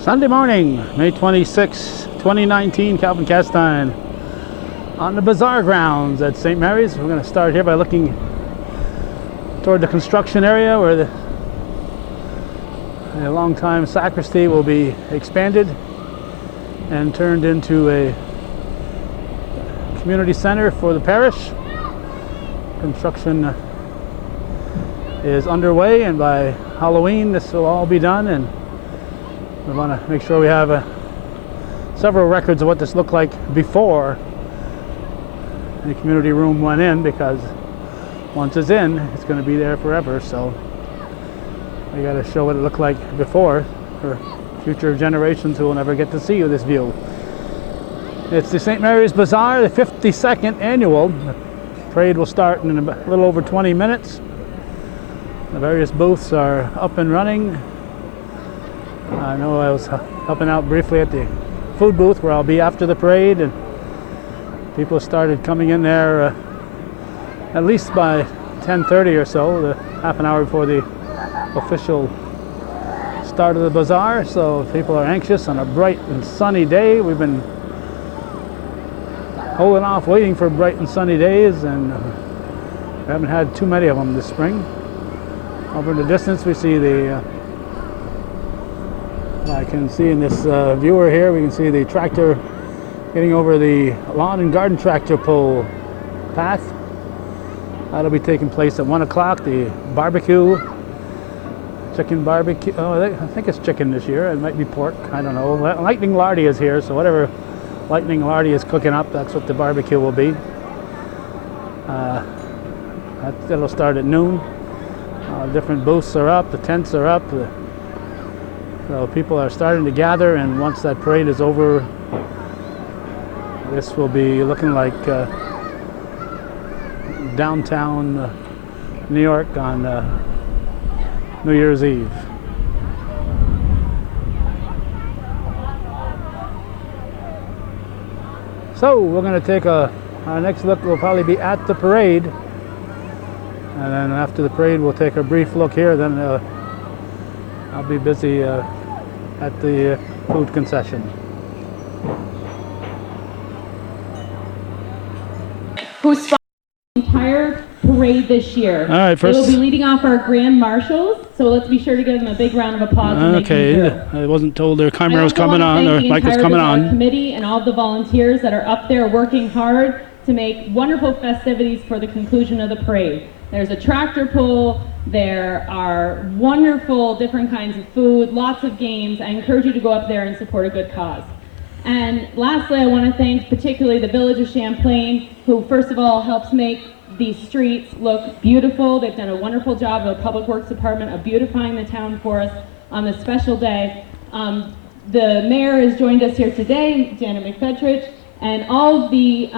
Sunday morning, May 26, 2019, Calvin Castine on the Bazaar grounds at St. Mary's. We're going to start here by looking toward the construction area where the long-time sacristy will be expanded and turned into a community center for the parish. Construction is underway, and by Halloween this will all be done, and we want to make sure we have several records of what this looked like before the community room went in, because once it's in, it's going to be there forever. So we got to show what it looked like before for future generations who will never get to see this view. It's the St. Mary's Bazaar, the 52nd annual. The parade will start in a little over 20 minutes. The various booths are up and running. I know I was helping out briefly at the food booth where I'll be after the parade, and people started coming in there at least by 10:30 or so, half an hour before the official start of the bazaar. So people are anxious on a bright and sunny day. We've been holding off waiting for bright and sunny days, and we haven't had too many of them this spring. Over in the distance we see I can see in this viewer here, we can see the tractor getting over the lawn and garden tractor pull path. That'll be taking place at 1 o'clock. The barbecue, chicken barbecue, I think it's chicken this year. It might be pork, I don't know. Lightning Lardy is here, so whatever Lightning Lardy is cooking up, that's what the barbecue will be. That'll start at noon. Different booths are up, the tents are up. So people are starting to gather, and once that parade is over, this will be looking like downtown New York on New Year's Eve. So we're going to take our next look will probably be at the parade, and then after the parade we'll take a brief look here. Then I'll be busy at the food concession. Who sponsored the entire parade this year? All right, first. They will be leading off our grand marshals, so let's be sure to give them a big round of applause. Okay, I wasn't told their camera was coming on, or mic was coming on. The committee and all the volunteers that are up there working hard to make wonderful festivities for the conclusion of the parade. There's a tractor pull, there are wonderful different kinds of food, lots of games. I encourage you to go up there and support a good cause. And lastly, I want to thank particularly the village of Champlain, who first of all helps make these streets look beautiful. They've done a wonderful job, the Public Works Department, of beautifying the town for us on this special day. The mayor has joined us here today, Janet McFedrich, and all of the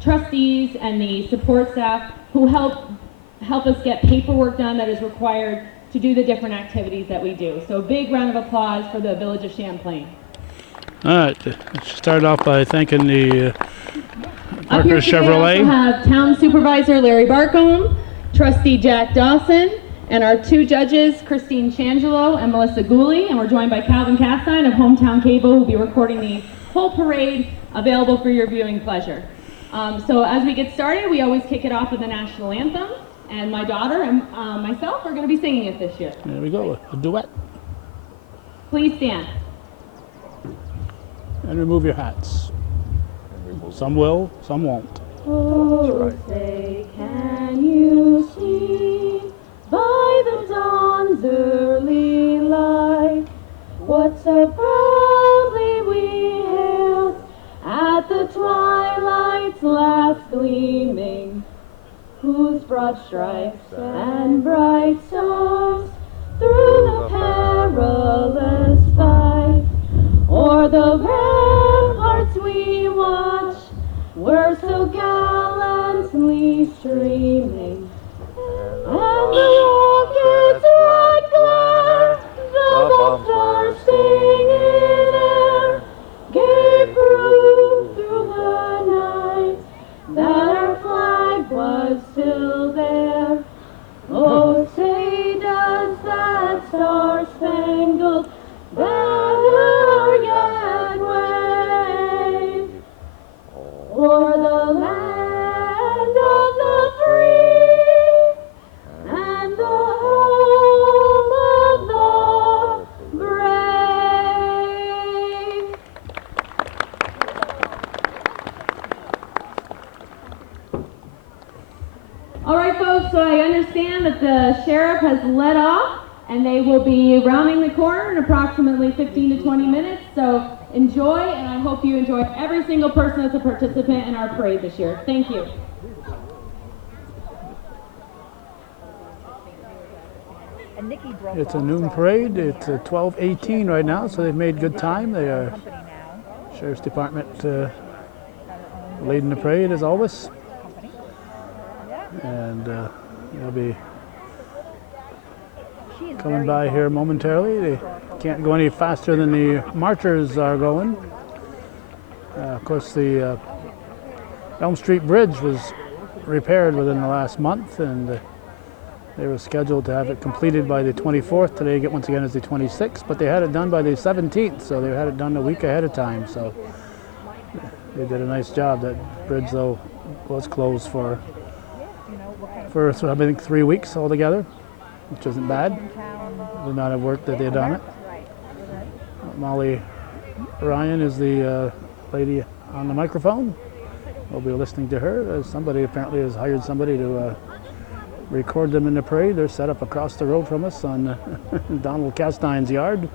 trustees and the support staff who help us get paperwork done that is required to do the different activities that we do. So a big round of applause for the village of Champlain. All right, let's start off by thanking the Parker Chevrolet. We also have Town Supervisor Larry Barcombe, Trustee Jack Dawson, and our two judges, Christine Changelo and Melissa Gooley, and we're joined by Calvin Castine of Hometown Cable, who will be recording the whole parade, available for your viewing pleasure. So as we get started, we always kick it off with the National Anthem, and my daughter and myself are going to be singing it this year. There we go, a duet. Please stand. And remove your hats. Some will, some won't. Oh, say, can you see by the dawn's early light what so proudly we hailed at the twilight's last gleaming, whose broad stripes and bright stars through the perilous fight o'er the ramparts we watch were so gallantly streaming, and the rocket's red glare, the bombs bursting in air, gave proof through the night that our flag was still there. Oh, say does that star-spangled All right, folks, so I understand that the sheriff has let off, and they will be rounding the corner in approximately 15 to 20 minutes. So enjoy, and I hope you enjoy every single person that's a participant in our parade this year. Thank you. It's a noon parade. It's 12:18 right now, so they've made good time. They are Sheriff's Department leading the parade as always, and they'll be coming by here momentarily. They can't go any faster than the marchers are going. Of course, the Elm Street Bridge was repaired within the last month, and they were scheduled to have it completed by the 24th. Today, once again, is the 26th, but they had it done by the 17th, so they had it done a week ahead of time. So they did a nice job. That bridge, though, was closed for I think 3 weeks altogether, which isn't bad. The amount of work that they've done it. Molly Ryan is the lady on the microphone. We'll be listening to her. Somebody apparently has hired somebody to record them in the parade. They're set up across the road from us on Donald Castine's yard.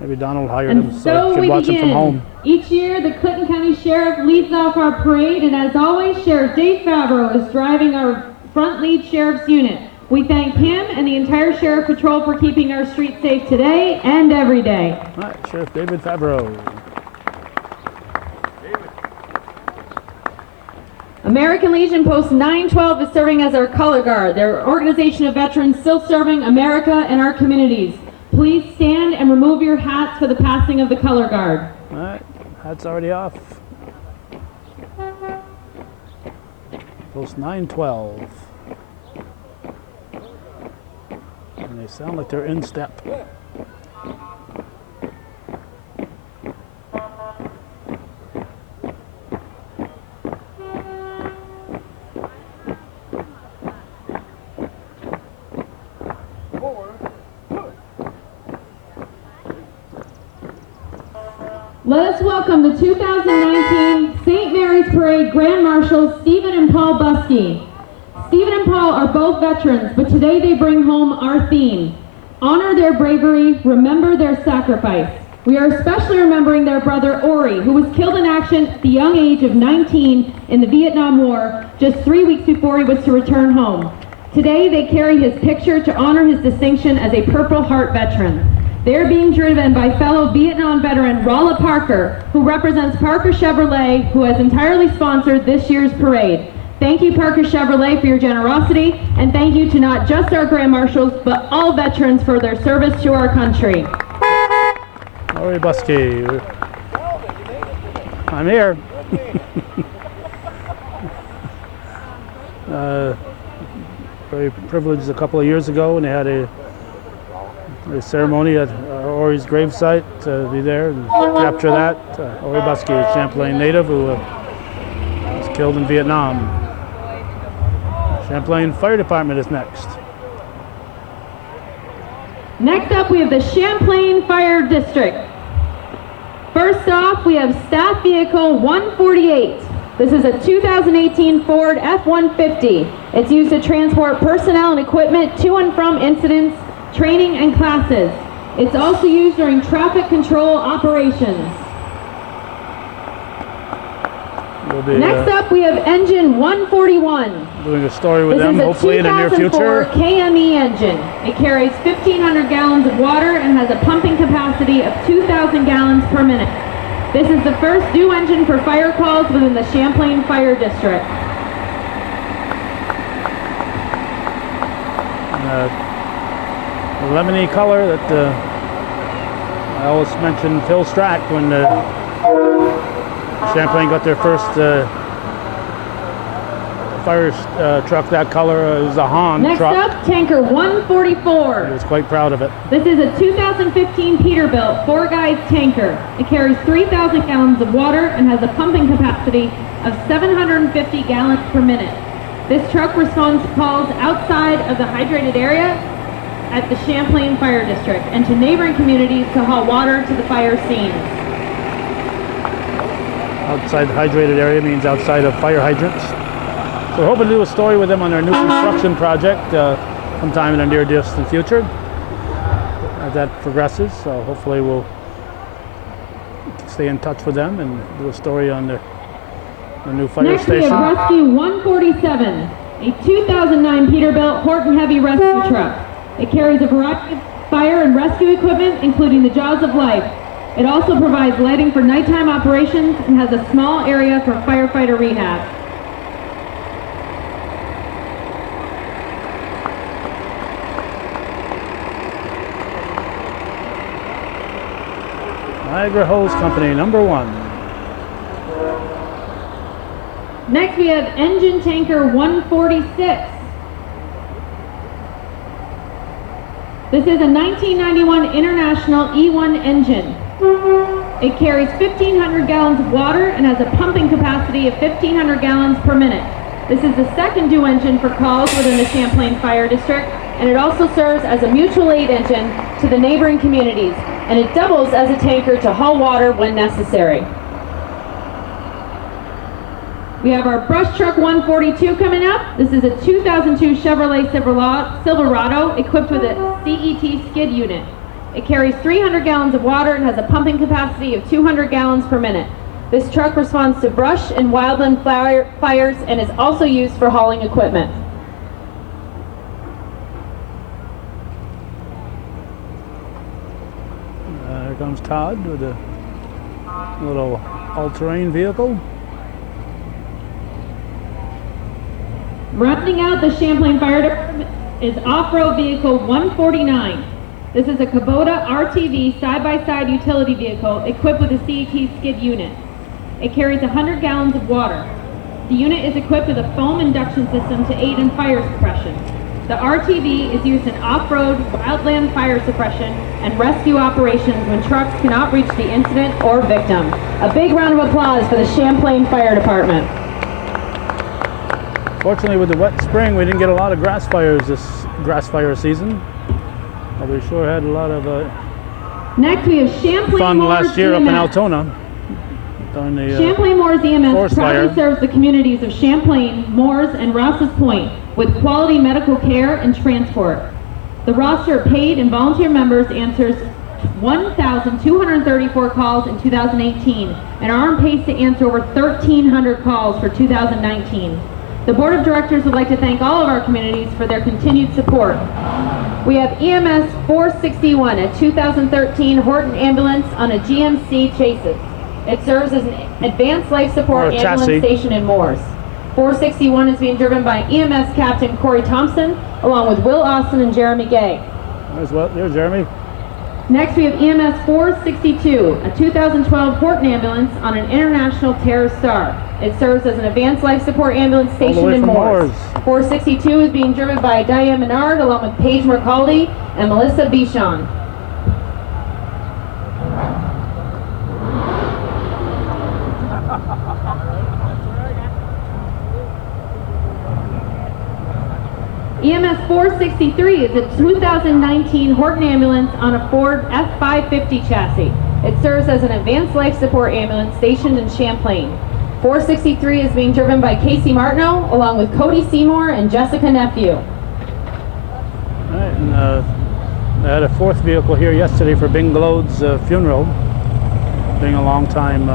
Maybe Donald hired them so he can watch them from home. Each year, the Clinton County Sheriff leads off our parade, and as always, Sheriff Dave Favreau is driving our front lead sheriff's unit. We thank him and the entire Sheriff Patrol for keeping our streets safe today and every day. All right, Sheriff David Favreau. American Legion Post 912 is serving as our color guard. They're an organization of veterans still serving America and our communities. Please stand and remove your hats for the passing of the color guard. All right, hat's already off. Post 912. And they sound like they're in step. Let us welcome the 2019 St. Mary's Parade Grand Marshals Stephen and Paul Buskey. Stephen and Paul are both veterans, but today they bring home our theme: honor their bravery, remember their sacrifice. We are especially remembering their brother Ori, who was killed in action at the young age of 19 in the Vietnam War, just 3 weeks before he was to return home. Today they carry his picture to honor his distinction as a Purple Heart veteran. They are being driven by fellow Vietnam veteran Rolla Parker, who represents Parker Chevrolet, who has entirely sponsored this year's parade. Thank you, Parker Chevrolet, for your generosity, and thank you to not just our Grand Marshals, but all veterans for their service to our country. Ori Buskey. I'm here. Very privileged a couple of years ago, and they had a ceremony at Ori's gravesite to be there and capture that. Ori Buskey, a Champlain native who was killed in Vietnam. Champlain Fire Department is next. Next up, we have the Champlain Fire District. First off, we have Staff Vehicle 148. This is a 2018 Ford F-150. It's used to transport personnel and equipment to and from incidents, training, and classes. It's also used during traffic control operations. We'll be, next up, we have Engine 141. Doing a story with them, hopefully in the near future. This is a 2004 KME engine. It carries 1,500 gallons of water and has a pumping capacity of 2,000 gallons per minute. This is the first new engine for fire calls within the Champlain Fire District. The lemony color that I always mention Phil Strack when Champlain got their first fire truck that color. It was a Han truck. Next up, Tanker 144. He was quite proud of it. This is a 2015 Peterbilt 4-guys tanker. It carries 3,000 gallons of water and has a pumping capacity of 750 gallons per minute. This truck responds to calls outside of the hydrated area at the Champlain Fire District and to neighboring communities to haul water to the fire scenes. Outside the hydrated area means outside of fire hydrants. So we're hoping to do a story with them on their new construction project sometime in the near distant future as that progresses. So hopefully we'll stay in touch with them and do a story on their new fire Next station. we have Rescue 147, a 2009 Peterbilt Horton Heavy Rescue Truck. It carries a variety of fire and rescue equipment, including the Jaws of Life. It also provides lighting for nighttime operations and has a small area for firefighter rehab. Niagara Hose Company, number 1. Next we have Engine Tanker 146. This is a 1991 International E1 engine. It carries 1,500 gallons of water and has a pumping capacity of 1,500 gallons per minute. This is the second due engine for calls within the Champlain Fire District, and it also serves as a mutual aid engine to the neighboring communities, and it doubles as a tanker to haul water when necessary. We have our Brush Truck 142 coming up. This is a 2002 Chevrolet Silverado equipped with a CET skid unit. It carries 300 gallons of water and has a pumping capacity of 200 gallons per minute. This truck responds to brush and wildland fires and is also used for hauling equipment. Here comes Todd with a little all-terrain vehicle. Rounding out the Champlain Fire Department is Off-Road Vehicle 149. This is a Kubota RTV side-by-side utility vehicle equipped with a CET skid unit. It carries 100 gallons of water. The unit is equipped with a foam induction system to aid in fire suppression. The RTV is used in off-road, wildland fire suppression and rescue operations when trucks cannot reach the incident or victim. A big round of applause for the Champlain Fire Department. Fortunately, with the wet spring, we didn't get a lot of grass fires this grass fire season. But we sure had a lot of Next, we have Champlain fun Moores last year up in EMS. Altona. During the, Champlain Moores EMS forest proudly fire. serves the communities of Champlain, Moores, and Rouse's Point with quality medical care and transport. The roster of paid and volunteer members answers 1,234 calls in 2018 and are on pace to answer over 1,300 calls for 2019. The Board of Directors would like to thank all of our communities for their continued support. We have EMS 461, a 2013 Horton ambulance on a GMC chassis. It serves as an advanced life support ambulance station in Moores. 461 is being driven by EMS Captain Corey Thompson, along with Will Austin and Jeremy Gay. There's Jeremy. Next, we have EMS 462, a 2012 Horton ambulance on an International Terror Star. It serves as an advanced life support ambulance station in Moores. 462 is being driven by Diane Menard, along with Paige Mercaldi and Melissa Bichon. EMS 463 is a 2019 Horton ambulance on a Ford F550 chassis. It serves as an advanced life support ambulance stationed in Champlain. 463 is being driven by Casey Martineau, along with Cody Seymour and Jessica Nephew. All right, and I had a fourth vehicle here yesterday for Bing Glode's funeral, being a long time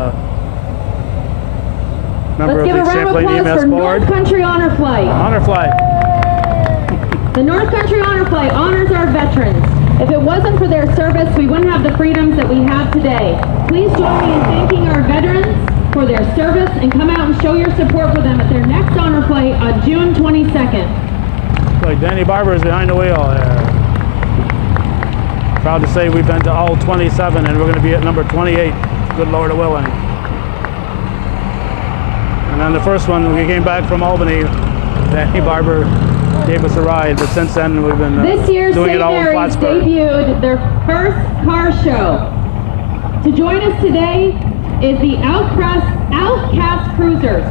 member of the Champlain EMS board. North Country Honor Flight. Honor Flight. The North Country Honor Flight honors our veterans. If it wasn't for their service, we wouldn't have the freedoms that we have today. Please join me in thanking our veterans for their service and come out and show your support for them at their next honor flight on June 22nd. Like Danny Barber is behind the wheel there. Proud to say we've been to all 27 and we're going to be at number 28. Good Lord willing. And then the first one, we came back from Albany, Danny Barber gave us a ride, but since then we've been this year, doing St. it all in Mary's Plattsburgh. debuted their first car show. To join us today is the Outcast Cruisers.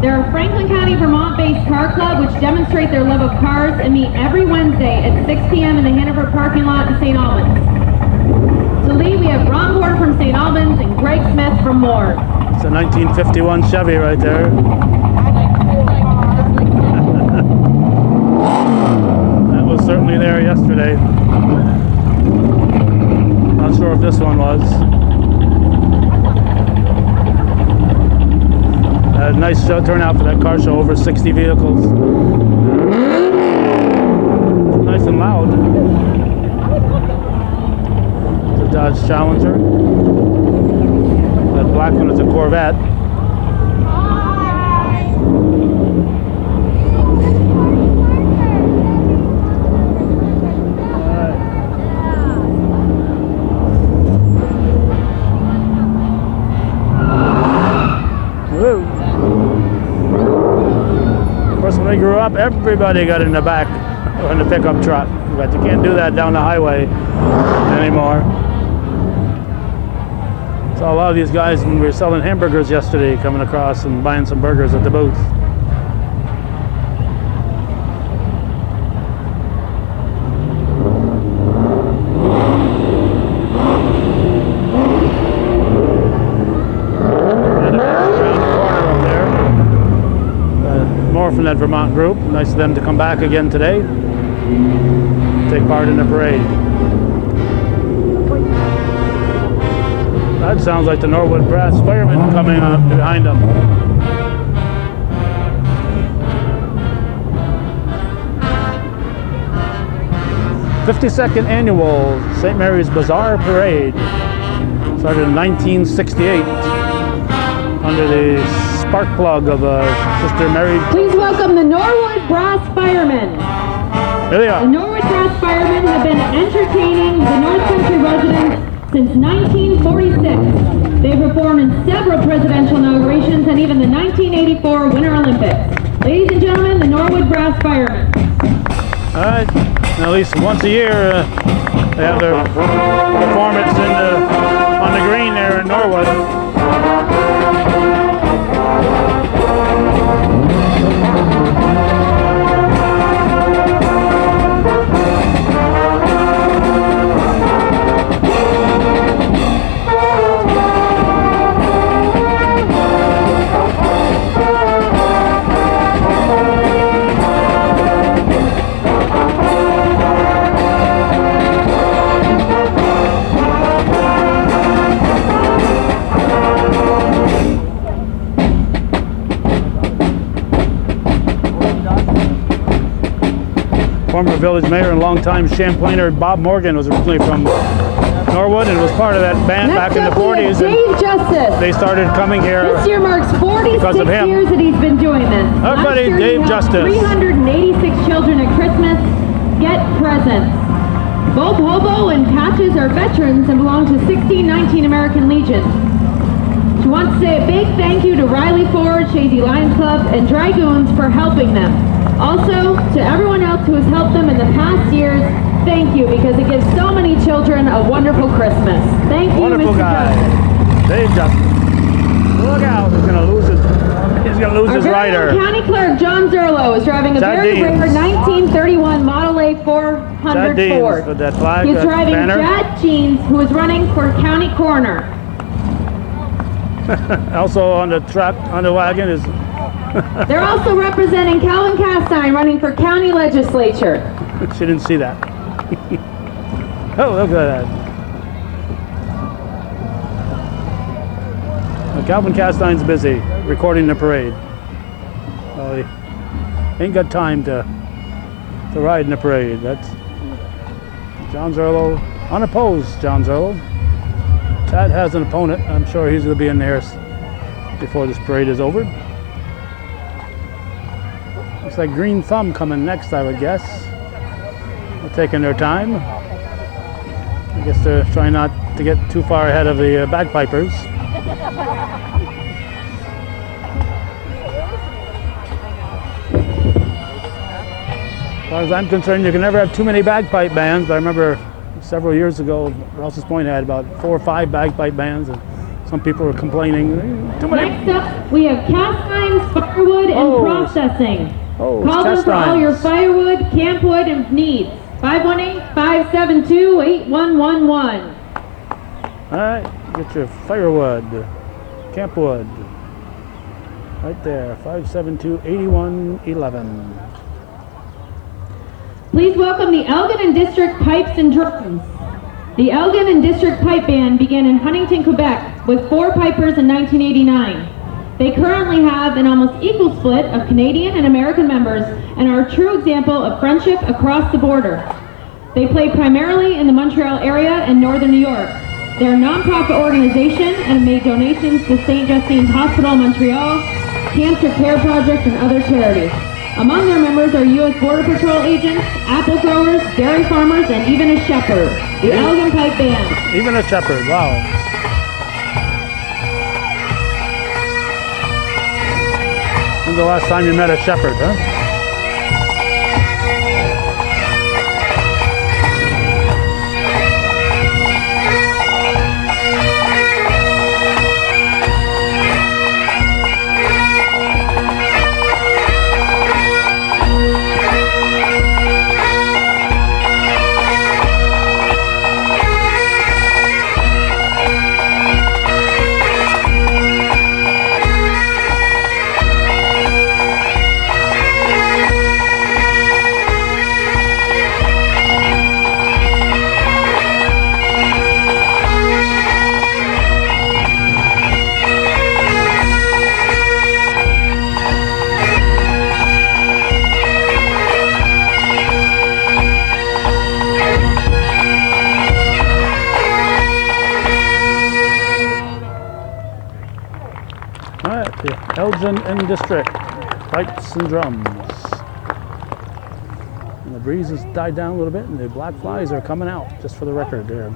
They're a Franklin County, Vermont-based car club which demonstrate their love of cars and meet every Wednesday at 6 p.m. in the Hanover parking lot in St. Albans. To lead, we have Ron Ward from St. Albans and Greg Smith from Moore. It's a 1951 Chevy right there. this one was. A nice turnout for that car show, over 60 vehicles. Nice and loud. It's a Dodge Challenger. That black one is a Corvette. Of course, when we grew up, everybody got in the back in the pickup truck, but you can't do that down the highway anymore. Saw a lot of these guys when we were selling hamburgers yesterday coming across and buying some burgers at the booth. From that Vermont group. Nice of them to come back again today, take part in the parade. That sounds like the Norwood Brass Firemen coming up behind them. '52nd annual St. Mary's Bazaar Parade started in 1968 under the spark plug of Sister Mary. Please welcome the Norwood Brass Firemen. Here they are. The Norwood Brass Firemen have been entertaining the North Country residents since 1946. They performed in several presidential inaugurations and even the 1984 Winter Olympics. Ladies and gentlemen, the Norwood Brass Firemen. All right, and at least once a year they have their performance on the green there in Norwood. Former village mayor and longtime Champlainer Bob Morgan was originally from Norwood and was part of that band back in the 40s. Dave Justice. They started coming here. This year marks 46 years that he's been doing this. Everybody, Dave Justice. 386 children at Christmas get presents. Both Hobo and Patches are veterans and belong to 1619 American Legion. She wants to say a big thank you to Riley Ford, Shazy Lions Club, and Dragoons for helping them. Also, to everyone else who has helped them in the past years, thank you, because it gives so many children a wonderful Christmas. Thank you, Wonderful Mr. guy. Dave Justice. Look out, he's gonna lose his rider. Our County Clerk John Zerlo is driving a very rare 1931 Model A 400 Ford. With that flag, He's driving banner. Jad Jeans, who is running for County Coroner. Also on the truck, on the wagon is... They're also representing Calvin Castine, running for County Legislature. She didn't see that. Oh, look at that. Well, Calvin Castine's busy recording the parade. Well, he ain't got time to ride in the parade. That's John Zerlo, unopposed John Zerlo. Tad has an opponent. I'm sure he's going to be in there before this parade is over. Looks like Green Thumb coming next, I would guess. They're taking their time. I guess they're trying not to get too far ahead of the bagpipers. As far as I'm concerned, you can never have too many bagpipe bands, but I remember several years ago, Rouse's Point had about 4 or 5 bagpipe bands, and some people were complaining. Too many. Next up, we have Castine's Firewood and Processing. Call them for all your firewood, campwood, and needs. 518-572-8111. All right, get your firewood, campwood. Right there, 572-8111. Please welcome the Elgin and District Pipes and Drums. The Elgin and District Pipe Band began in Huntington, Quebec with 4 pipers in 1989. They currently have an almost equal split of Canadian and American members and are a true example of friendship across the border. They play primarily in the Montreal area and northern New York. They're a nonprofit organization and made donations to St. Justine's Hospital Montreal, Cancer Care Project, and other charities. Among their members are U.S. Border Patrol agents, apple growers, dairy farmers, and even a shepherd, the Elgin Pipe Band. Even a shepherd, wow. When's the last time you met a shepherd, huh? Elgin and District, pipes and drums. And the breeze has died down a little bit and the black flies are coming out, just for the record there.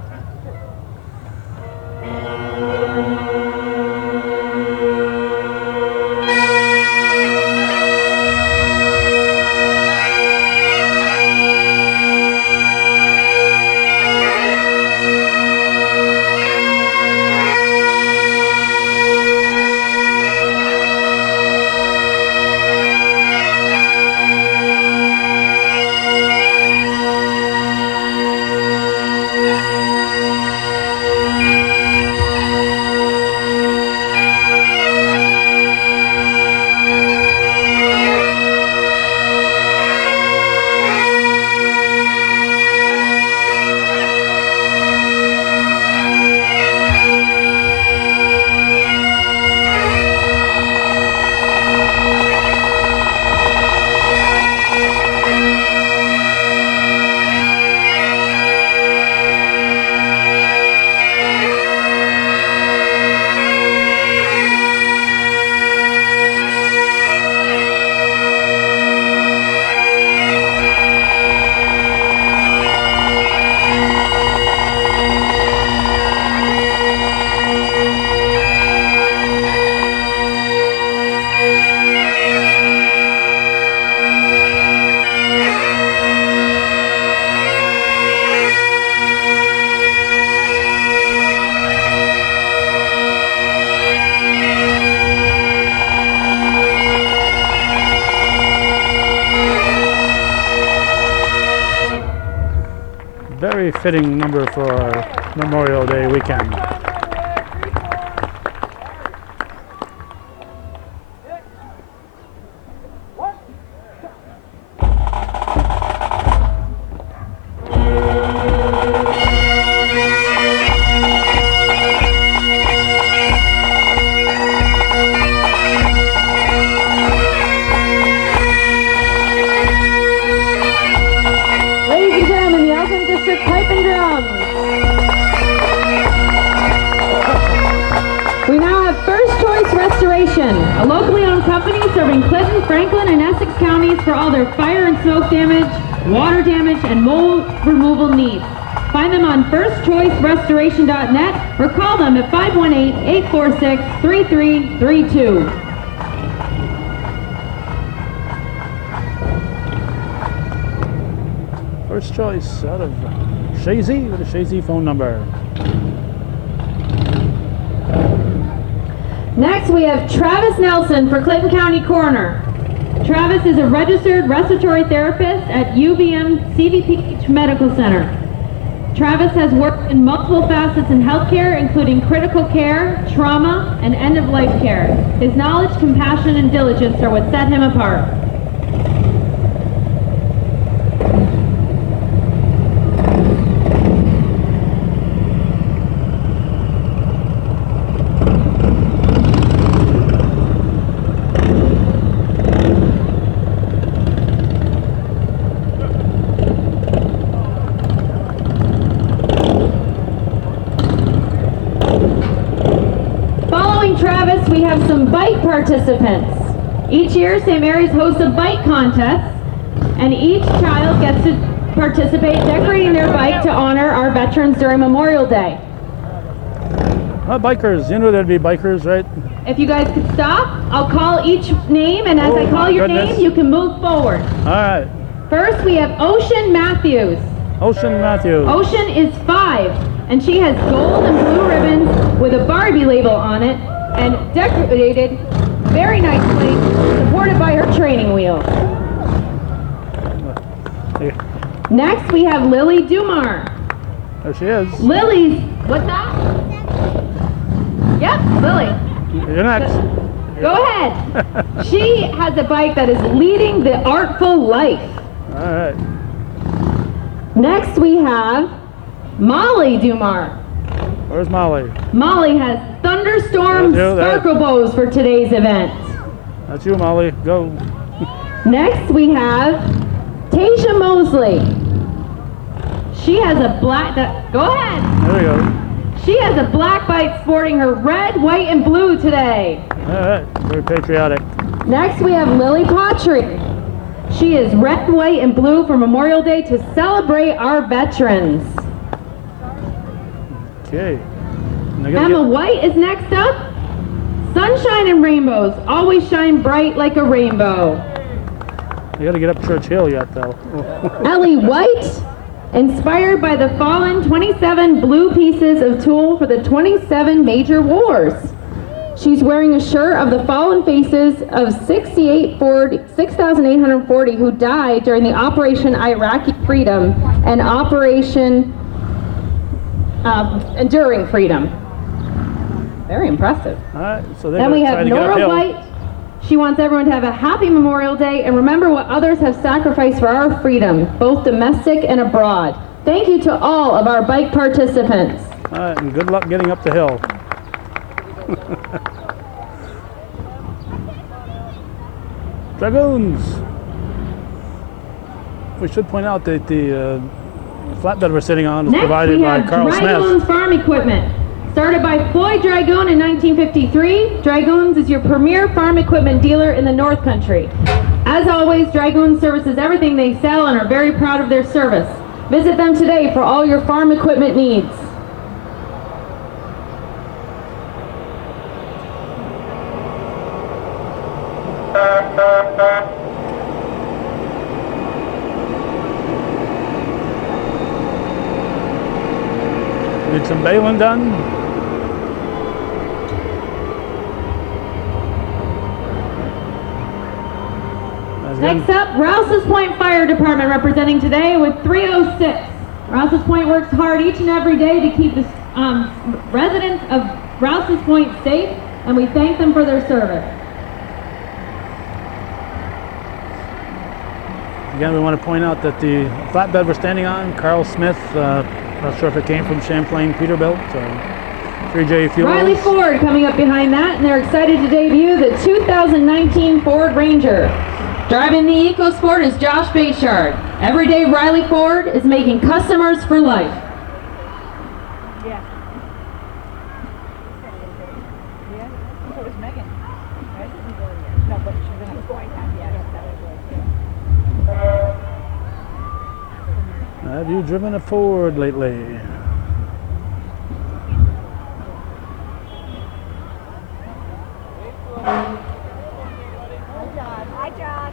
Very fitting number for Memorial Day weekend. A locally owned company serving Clinton, Franklin, and Essex counties for all their fire and smoke damage, water damage, and mold removal needs. Find them on firstchoicerestoration.net or call them at 518-846-3332. First Choice out of Shazy with a Shazy phone number. Next, we have Travis Nelson for Clinton County Coroner. Travis is a registered respiratory therapist at UVM CVPH Medical Center. Travis has worked in multiple facets in healthcare, including critical care, trauma, and end-of-life care. His knowledge, compassion, and diligence are what set him apart. participants. Each year, St. Mary's hosts a bike contest, and each child gets to participate decorating their bike to honor our veterans during Memorial Day. Bikers, you know there'd be bikers, right? If you guys could stop, I'll call each name, and as I call your name, you can move forward. All right. First, we have Ocean Matthews. Ocean Matthews. Ocean is 5, and she has gold and blue ribbons with a Barbie label on it, and decorated very nicely, supported by her training wheels. Next, we have Lily Dumar. There she is. Lily's, what's that? Yep, Lily. You're next. Go ahead. She has a bike that is leading the artful life. All right. Next, we have Molly Dumar. Where's Molly? Molly has thunderstorm sparkle bows for today's event. That's you, Molly. Go. Next, we have Tasia Mosley. She has a black, go ahead. There we go. She has a black bike sporting her red, white, and blue today. All right. Very patriotic. Next, we have Lily Pottery. She is red, white, and blue for Memorial Day to celebrate our veterans. Okay. Emma White is next up. Sunshine and rainbows always shine bright like a rainbow. You got to get up Church Hill yet, though. Ellie White, inspired by the fallen 27 blue pieces of tulle for the 27 major wars. She's wearing a shirt of the fallen faces of 6,840 who died during the Operation Iraqi Freedom and Operation Enduring Freedom. Very impressive. All right. So then we have Nora White. She wants everyone to have a happy Memorial Day and remember what others have sacrificed for our freedom, both domestic and abroad. Thank you to all of our bike participants. All right, and good luck getting up the hill. Dragoons. We should point out that the flatbed we're sitting on is provided by Carl Smith. Dragoons Farm Equipment. Started by Floyd Dragoon in 1953, Dragoons is your premier farm equipment dealer in the North Country. As always, Dragoon services everything they sell and are very proud of their service. Visit them today for all your farm equipment needs. Need some baling done. Next up, Rouse's Point Fire Department representing today with 306. Rouse's Point works hard each and every day to keep the residents of Rouse's Point safe, and we thank them for their service. Again, we want to point out that the flatbed we're standing on, Carl Smith, not sure if it came from Champlain, Peterbilt, 3J Fuels. Riley Ford coming up behind that, and they're excited to debut the 2019 Ford Ranger. Driving the EcoSport is Josh Bayshard. Every day Riley Ford is making customers for life. Yeah. Yeah? So was Megan, right? No, but she's going to point at Have you driven a Ford lately? Hi, Josh.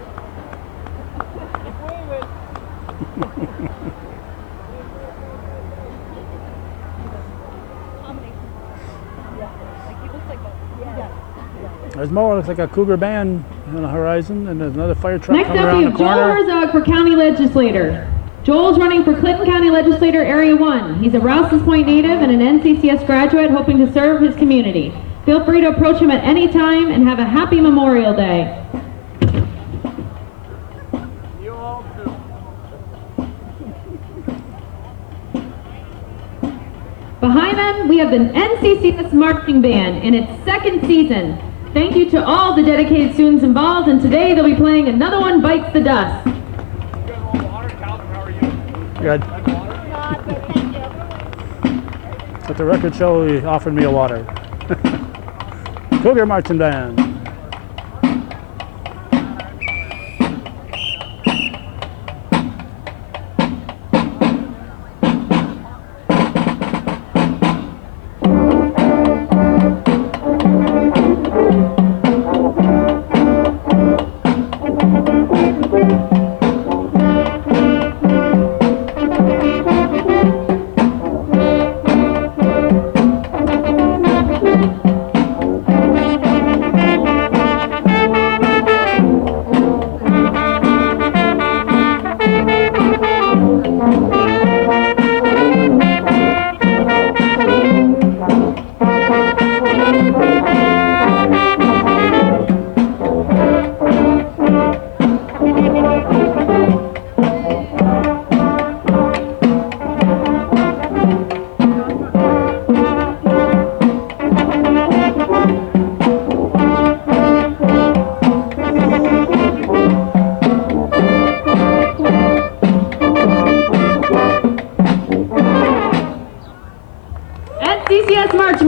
There's more. Looks like a Cougar band on the horizon, and there's another fire truck Next coming up, around we the have Joel corner. Herzog for County Legislator. Joel's running for Clinton County Legislator Area 1. He's a Rouse's Point native and an NCCS graduate hoping to serve his community. Feel free to approach him at any time and have a happy Memorial Day. You all too. Behind them, we have the NCCS Marching Band in its second season. Thank you to all the dedicated students involved, and today they'll be playing Another One Bites the Dust. Good. At the record show, he offered me a water. Cougar Marching Band.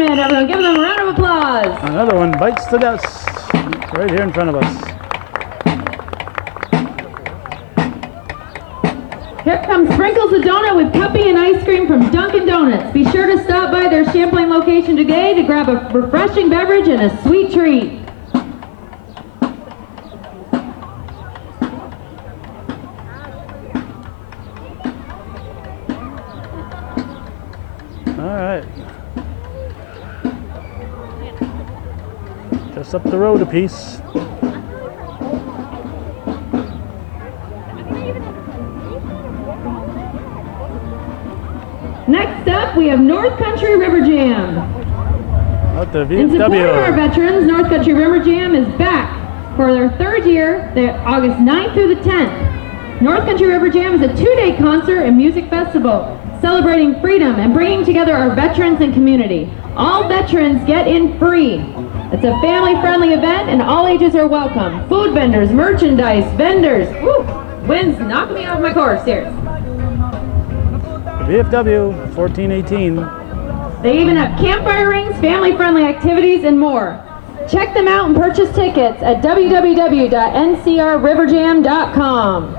in, everyone. Give them a round of applause. Another one bites the dust right here in front of us. Here comes Sprinkles the Donut with puppy and ice cream from Dunkin' Donuts. Be sure to stop by their Champlain location today to grab a refreshing beverage and a sweet treat. All right. Just up the road a piece. Next up, we have North Country River Jam. Out the In support of our VFW. veterans, North Country River Jam is back for their third year, August 9th through the 10th. North Country River Jam is a 2-day concert and music festival celebrating freedom and bringing together our veterans and community. All veterans get in free. It's a family-friendly event and all ages are welcome. Food vendors, merchandise, vendors. Woo! Wind's knocking me off my course here. VFW 1418. They even have campfire rings, family-friendly activities, and more. Check them out and purchase tickets at www.ncrriverjam.com.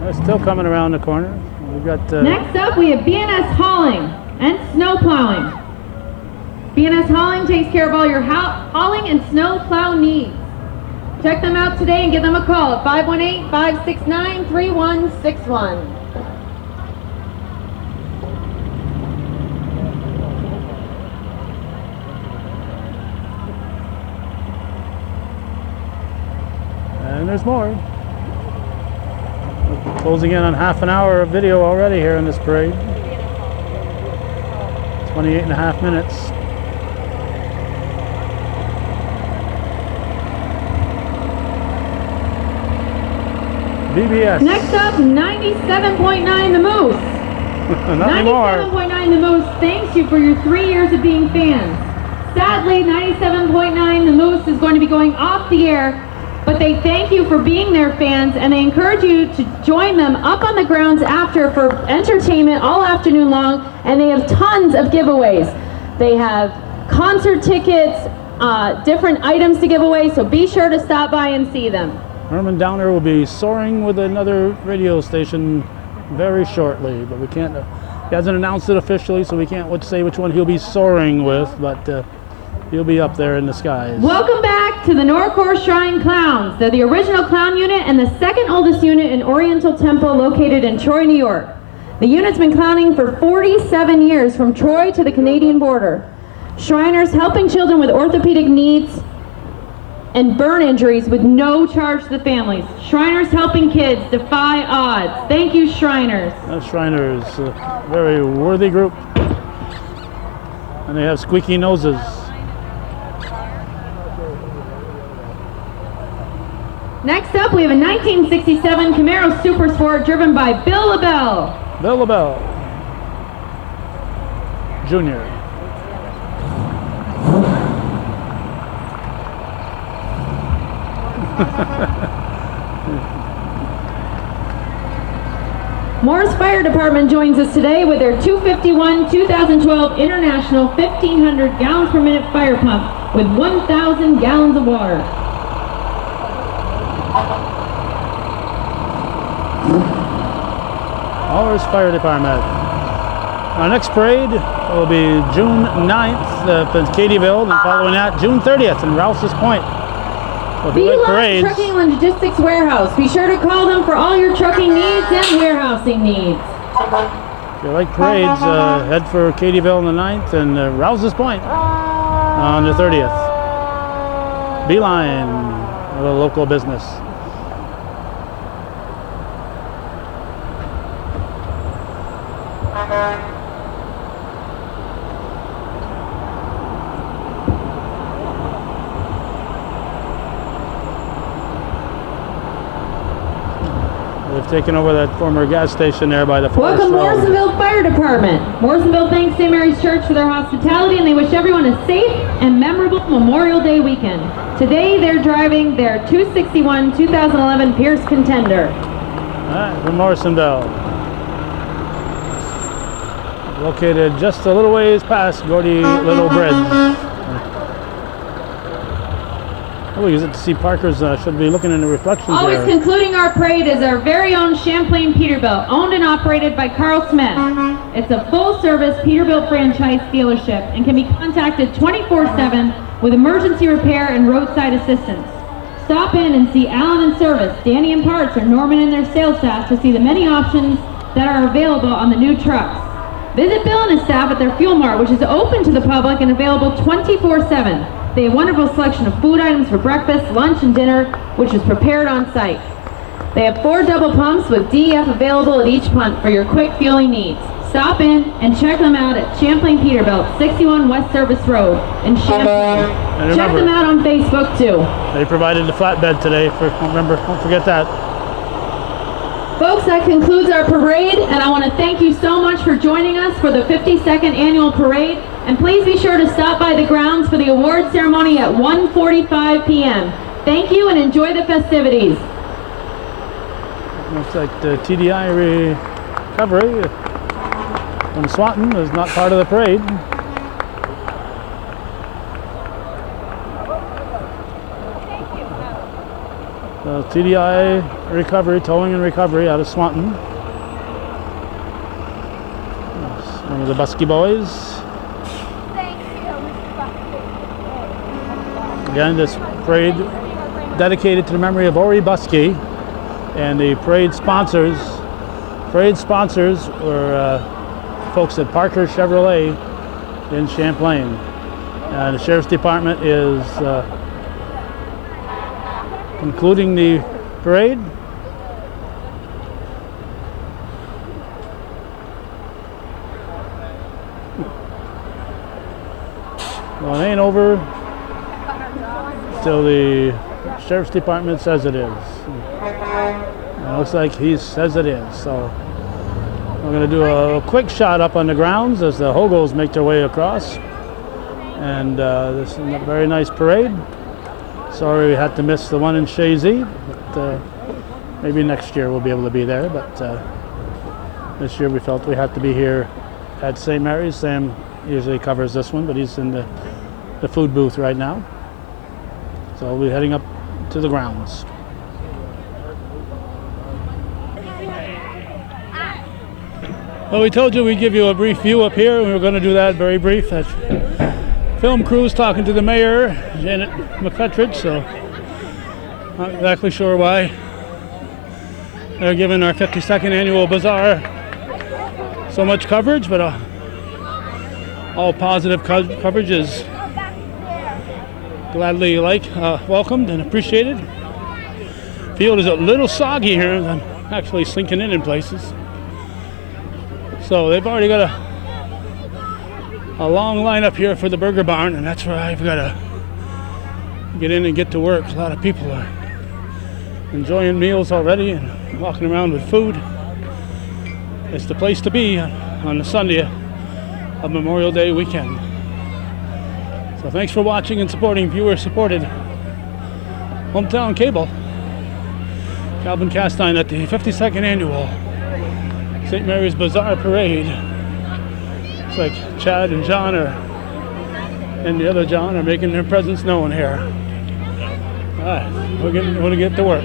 They're still coming around the corner. We've got Next up, we have BNS Hauling and Snow Plowing. BNS Hauling takes care of all your hauling and snow plow needs. Check them out today and give them a call at 518-569-3161. and there's more. We're closing in on half an hour of video already here in this parade. 28 and a half minutes. BBS. Next up, 97.9 The Moose. Not anymore. 97.9 The Moose thanks you for your 3 years of being fans. Sadly, 97.9 The Moose is going to be going off the air, but they thank you for being their fans and they encourage you to join them up on the grounds after for entertainment all afternoon long, and they have tons of giveaways. They have concert tickets, different items to give away, so be sure to stop by and see them. Herman Downer will be soaring with another radio station very shortly, but we can't, he hasn't announced it officially, so we can't say which one he'll be soaring with, but he'll be up there in the skies. Welcome back to the Norcore Shrine Clowns. They're the original clown unit and the second oldest unit in Oriental Temple located in Troy, New York. The unit's been clowning for 47 years from Troy to the Canadian border. Shriners helping children with orthopedic needs and burn injuries with no charge to the families. Shriners helping kids defy odds. Thank you, Shriners. Shriners, a very worthy group. And they have squeaky noses. Next up, we have a 1967 Camaro Super Sport driven by Bill LaBelle. Bill LaBelle Jr. Morris Fire Department joins us today with their 251 2012 International 1,500 gallons per minute fire pump with 1,000 gallons of water. Morris Fire Department. Our next parade will be June 9th in Katie'ville, and following that, June 30th in Rouse's Point. So if you like Beeline parades, Trucking and Logistics Warehouse. Be sure to call them for all your trucking needs and warehousing needs. if you like parades, head for Katie'ville on the 9th and Rouse's Point on the 30th. Beeline, a little local business. They've taken over that former gas station there by the forest Welcome, road. Morrisonville Fire Department. Morrisonville thanks St. Mary's Church for their hospitality, and they wish everyone a safe and memorable Memorial Day weekend. Today they're driving their 261 2011 Pierce Contender. All right, from Morrisonville. Located just a little ways past Gordy Little Bridge. Oh, we get to see Parker's, should be looking in the reflections Always there. concluding our parade is our very own Champlain Peterbilt, owned and operated by Carl Smith. It's a full-service Peterbilt franchise dealership and can be contacted 24/7 with emergency repair and roadside assistance. Stop in and see Alan in service, Danny in parts, or Norman and their sales staff to see the many options that are available on the new trucks. Visit Bill and his staff at their Fuel Mart, which is open to the public and available 24/7. They have a wonderful selection of food items for breakfast, lunch, and dinner, which is prepared on site. They have 4 double pumps with DEF available at each pump for your quick fueling needs. Stop in and check them out at Champlain Peterbilt, 61 West Service Road in Champlain. And Check them out on Facebook too. they provided the flatbed today. Don't forget that. Folks, that concludes our parade, and I want to thank you so much for joining us for the 52nd annual parade. And please be sure to stop by the grounds for the award ceremony at 1:45 p.m. Thank you and enjoy the festivities. Looks like the TDI recovery from Swanton is not part of the parade. So TDI recovery, towing and recovery out of Swanton. That's one of the Busky boys. Again, this parade dedicated to the memory of Ori Busky, and the parade sponsors were folks at Parker Chevrolet in Champlain. The Sheriff's Department is concluding the parade. Well, it ain't over till the Sheriff's Department says it is. And it looks like he says it is. So we're going to do a quick shot up on the grounds as the Hogos make their way across. And this is a very nice parade. Sorry we had to miss the one in Shazy, but maybe next year we'll be able to be there. But this year we felt we had to be here at St. Mary's. Sam usually covers this one, but he's in the food booth right now. So we'll be heading up to the grounds. Well, we told you we'd give you a brief view up here, and we were going to do that very brief. That film crew's talking to the mayor, Janet McFetridge, so not exactly sure why they're giving our 52nd annual Bazaar so much coverage, but all positive coverage is gladly welcomed and appreciated. Field is a little soggy here, and I'm actually sinking in places. So they've already got a long line up here for the Burger Barn, and that's where I've got to get in and get to work. A lot of people are enjoying meals already and walking around with food. It's the place to be on the Sunday of Memorial Day weekend. So thanks for watching and supporting viewer-supported Hometown Cable. Calvin Castine at the 52nd annual St. Mary's Bazaar Parade. It's like Chad and John and the other John are making their presence known here. All right, we're going to get to work.